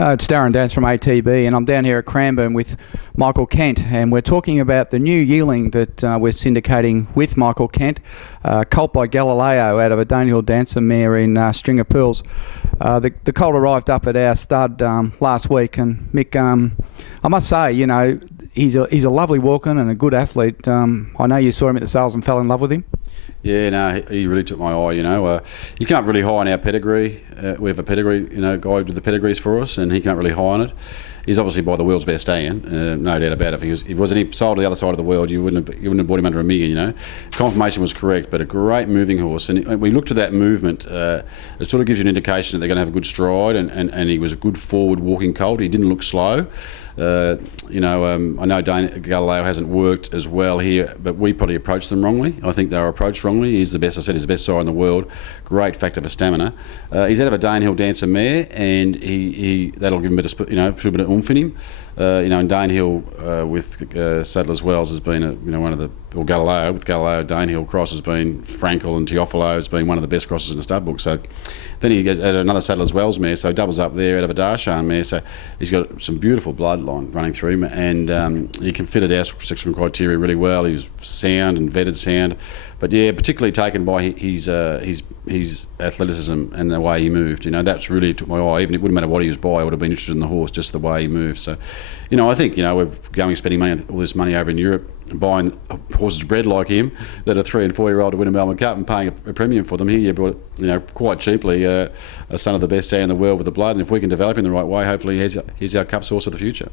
It's Darren Dance from ATB, and I'm down here at Cranbourne with Michael Kent, and we're talking about the new yearling that we're syndicating with Michael Kent, Colt by Galileo out of a Danehill Dancer mare in String of Pearls. The colt arrived up at our stud last week, and Mick, I must say, you know, he's a lovely walking and a good athlete. I know you saw him at the sales and fell in love with him. Yeah, no, he really took my eye, you know. You can't really high on our pedigree. We have a pedigree, you know, guy with the pedigrees for us, and he can't really high on it. He's obviously by the world's best stand, no doubt about it. If he wasn't sold to the other side of the world, you wouldn't have bought him under $1 million, you know. Confirmation was correct, but a great moving horse. And we looked at that movement, it sort of gives you an indication that they're going to have a good stride, and he was a good forward walking colt. He didn't look slow. You know, I know Galileo hasn't worked as well here, but we probably approached them wrongly. I think they were approached wrongly. He's the best, I said, he's the best sire in the world. Great factor for stamina. He's out of a Danehill Dancer mare, and that'll give him a bit of, you know, a bit of oomph in him. You know, and Danehill with Sadler's Wells has been one of the, or Galileo with Galileo Danehill cross has been Frankel, and Teofilo has been one of the best crosses in the stud book. So then he gets another Sadler's Wells mare, so doubles up there out of a Darshan mare. So he's got some beautiful bloodline running through him, and he can fit it our section criteria really well. He's sound and vetted sound, but yeah, particularly taken by his athleticism and the way he moved. You know, that's really took my eye. Even it wouldn't matter what he was by, I would have been interested in the horse, just the way he moved. So, you know, I think, you know, we're going spending all this money over in Europe, buying horses bred like him that are 3 and 4 year old to win a Melbourne Cup and paying a premium for them. Here you bought, you know, quite cheaply a son of the best stand in the world with the blood, and if we can develop him the right way, hopefully he's our Cup horse of the future.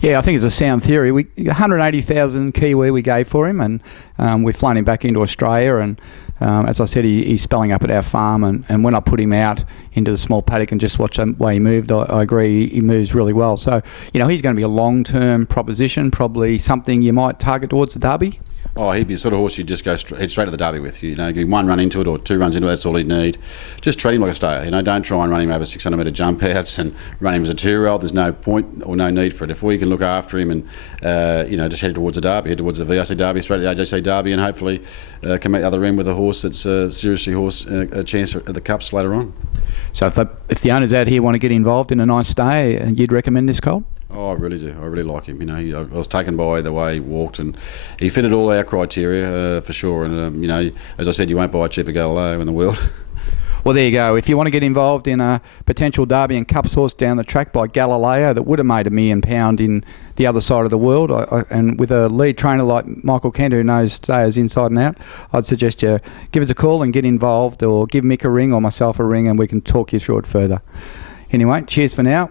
Yeah, I think it's a sound theory. 180,000 Kiwi we gave for him, and we've flown him back into Australia, and as I said, he's spelling up at our farm, and when I put him out into the small paddock and just watch the way he moved, I agree, he moves really well. So, you know, he's going to be a long-term proposition, probably something you might target towards the Derby. Oh, he'd be the sort of horse you'd just head straight to the Derby with. You know, give him one run into it or 2 runs into it, that's all he'd need. Just treat him like a stayer. You know, don't try and run him over 600 metre jump outs and run him as a 2-year-old. There's no point or no need for it. If we can look after him and, you know, just head towards the Derby, head towards the VRC Derby, straight to the AJC Derby, and hopefully come out the other end with a horse that's seriously a chance at the Cups later on. So if the owners out here want to get involved in a nice stay, you'd recommend this colt? Oh, I really do. I really like him. You know, I was taken by the way he walked, and he fitted all our criteria for sure. And you know, as I said, you won't buy a cheaper Galileo in the world. Well, there you go. If you want to get involved in a potential Derby and Cups horse down the track by Galileo that would have made £1 million in the other side of the world, and with a lead trainer like Michael Kent who knows stayers inside and out, I'd suggest you give us a call and get involved, or give Mick a ring or myself a ring, and we can talk you through it further. Anyway, cheers for now.